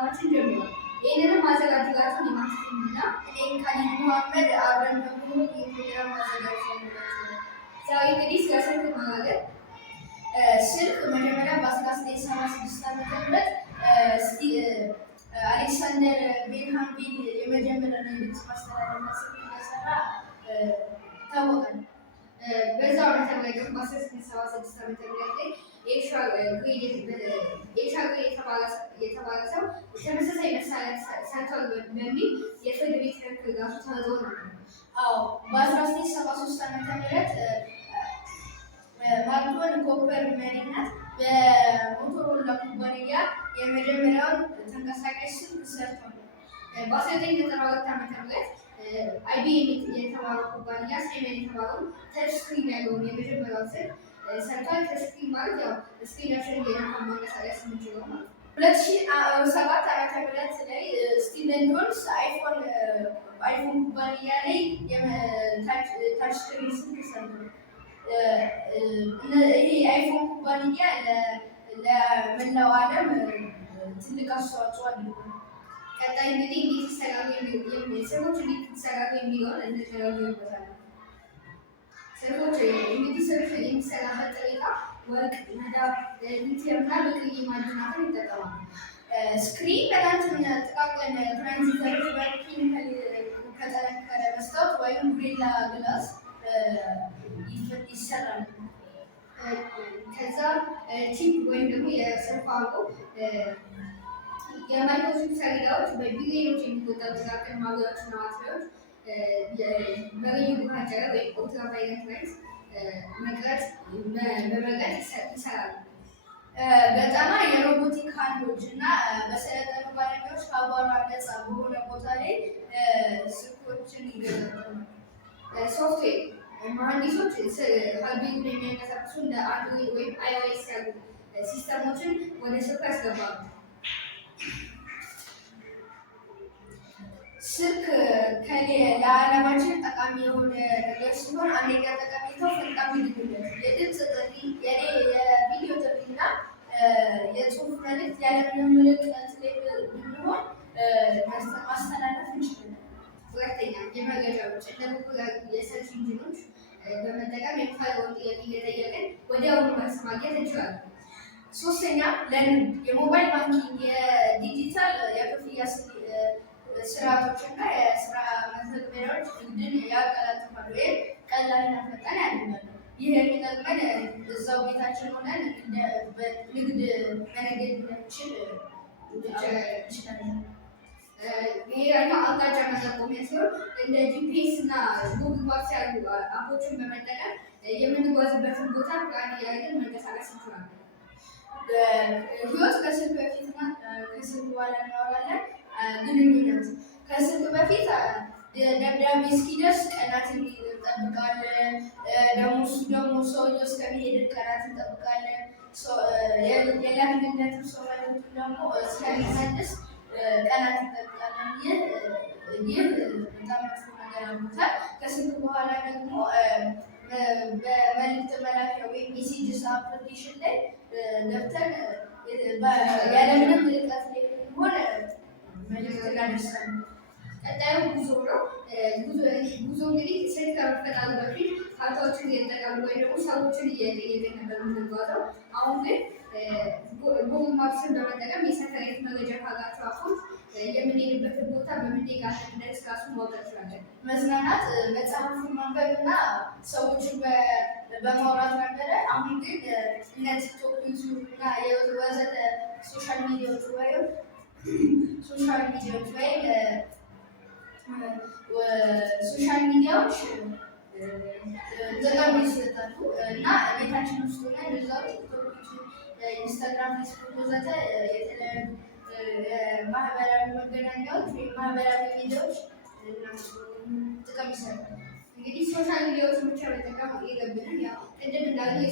ፕሮግራማችን ጀምሯል። ይህንንም ማዘጋጅላችሁ ሊማክሲምና እኔ ካሊድ መሐመድ አብረን ደግሞ ይህ ፕሮግራም ማዘጋጅላችሁ። ዛሬ እንግዲህ ስለ ስልክ ማለትም ስልክ መጀመሪያ በ1976 ዓ.ም አሌክሳንደር ግሬሃም ቤል የመጀመሪያ የድምፅ ማስተላለፊያ ስልክ እንደሰራ ታወቀ። በዛው ዓመተ ምህረት በ1976 ዓ.ም ላይ ኤልሻ ግሬ የተባለ ሰው ተመሳሳይ መሳሪያ ሰርቷል በሚል የፍርድ ቤት ክርክር ራሱ ተደርጎ ነበር። በ1973 ዓ.ም ማርኮን ኮፐር መሪነት በሞቶሮላ ኩባንያ የመጀመሪያውን ተንቀሳቃሽ ስልክ ሰርቷል። በ1992 ዓ.ም IBM የተባለው ኩባንያ ሳይመን የተባለውን ተች ስክሪን ያለውን የመጀመሪያው ስልክ ሰርቷል። ተችስክሪን ማለት ያው ስክሪናችን የነካ ማንቀሳቀስ የምንችለው ማለት ነው። 2007 ዓ.ም ላይ ስቲቨን ጆብስ አይፎን ኩባንያ ላይ ታች ስክሪን ስልክ ሰርቷል። ይህ አይፎን ኩባንያ ለመላው ዓለም ትልቅ አስተዋጽኦ አለው። ቀጣይ እንግዲህ ስልኮች እንዴት ይሰራሉ የሚለውን እንነጋገርበታለን። ስልኮች እንግዲህ ስልክ የሚሰራበት ጥሬ ዕቃ ወርቅ፣ መዳብ፣ ሊቲየም እና ብርቅዬ ማዕድናትን ይጠቀማል። ስክሪን በጣም ጥቃቅን ትራንዚስተሮች በኬሚካል ከጠነከረ መስታወት ወይም ጎሪላ ግላስ ይሰራል። ከዛ ቺፕ ወይም ደግሞ የስልክ አልቆ የማይክሮቺፕ ሰሌዳዎች በቢሊዮኖች የሚቆጠሩ ጥቃቅን ማጉያዎችና ማጥፊያዎች በልዩ ጉራቻ ወይም ኦልትራቫዮሌት ላይት በመቅረጽ ይሰራሉ። በጣም የሮቦቲክ ሃንዶች እና በሰለጠኑ ባለሙያዎች ከአቧራ ነፃ በሆነ ቦታ ላይ ስልኮችን ይገዛሉ። ሶፍትዌር መሀንዲሶች ሃርድዌሩን የሚያንቀሳቅሱ እንደ አንድሮይድ ወይም iOS ያሉ ሲስተሞችን ወደ ስልክ ያስገባሉ። ስልክ ለዓለማችን ጠቃሚ የሆነ ነገር ሲሆን አንደኛ ጠቀሜታው ፈጣን ግንኙነት፣ የድምፅ ጥሪ፣ የቪዲዮ ጥሪ እና የጽሁፍ መልዕክት ያለምንም ርቀት ላይ ብንሆን ማስተላለፍ እንችላለን። ሁለተኛ የመረጃ ምንጭ እንደ ጉግል የሰርች ኢንጂኖች በመጠቀም የምንፈልገውን ጥያቄ እየጠየቅን ወዲያውኑ መልስ ማግኘት እንችላለን። ሶስተኛ ለንግድ የሞባይል ባንኪንግ፣ የዲጂታል የክፍያ ስርዓቶች እና የስራ መተግበሪያዎች ንግድን ያቀላጥፋሉ ወይም ቀላልና ፈጣን ያደርጋሉ። ይህ የሚጠቅመን እዛው ቤታችን ሆነን ንግድ መነገድ እንችል እንችላለን። ሌላኛ አቅጣጫ መጠቆሚያ ሲሆን እንደ ጂፒኤስ እና ጉግል ማፕስ ያሉ አፖችን በመጠቀም የምንጓዝበትን ቦታ ፕላን እያደረግን መንቀሳቀስ እንችላለን። ህይወት ከስልክ በፊትና ከስልክ በኋላ እናወራለን። ግንኙነት ከስልክ በፊት ደብዳቤ እስኪደርስ ቀናትን እንጠብቃለን። ደግሞ ሰውዬው እስከሚሄድ ቀናት እንጠብቃለን። የላክንለትን ሰው መልዕክቱ ደግሞ እስከሚመልስ ቀናት እንጠብቃለን። ይህ በጣም መጥፎ ነገር አሉታል። ከስልክ በኋላ ደግሞ በመልዕክት መላኪያ ወይም ሜሴጅስ አፕሊኬሽን ላይ ገብተን ያለምንም ርቀት ላይ ብንሆን መልዕክት እናደርሳለን። ቀጣዩ ጉዞ ነው። ጉዞ እንግዲህ ስልክ ከመፈጠሩ በፊት ካርታዎችን እየተጠቀሙ ወይም ደግሞ ሰዎችን እየጠየቅን ነበር የምንጓዘው። አሁን ግን ጉግል ማፕስን በመጠቀም የሳተላይት መረጃ ካላቸው አፎች የምንሄድበትን ቦታ በምን ደቂቃ እንደምንደርስ ራሱ ማወቅ እንችላለን። መዝናናት መጽሐፍን ማንበብ እና ሰዎችን በማውራት ነበረ። አሁን ግን እነ ቲክቶክ፣ ዩቲዩብ እና ወዘተ ሶሻል ሚዲያዎች ወይም ጥቅም ይሰጣሉ እና ቤታችን ውስጥ ሆነን እዛው ቲክቶክ፣ ኢንስታግራም፣ ፌስቡክ ወዘተ የተለያዩ ማህበራዊ መገናኛዎች ወይም ማህበራዊ ሚዲያዎች ጥቅም ይሰጣሉ። እንግዲህ ሶሻል ሚዲያዎች ብቻ መጠቀም የለብንም። ያው ቅድም እንዳለው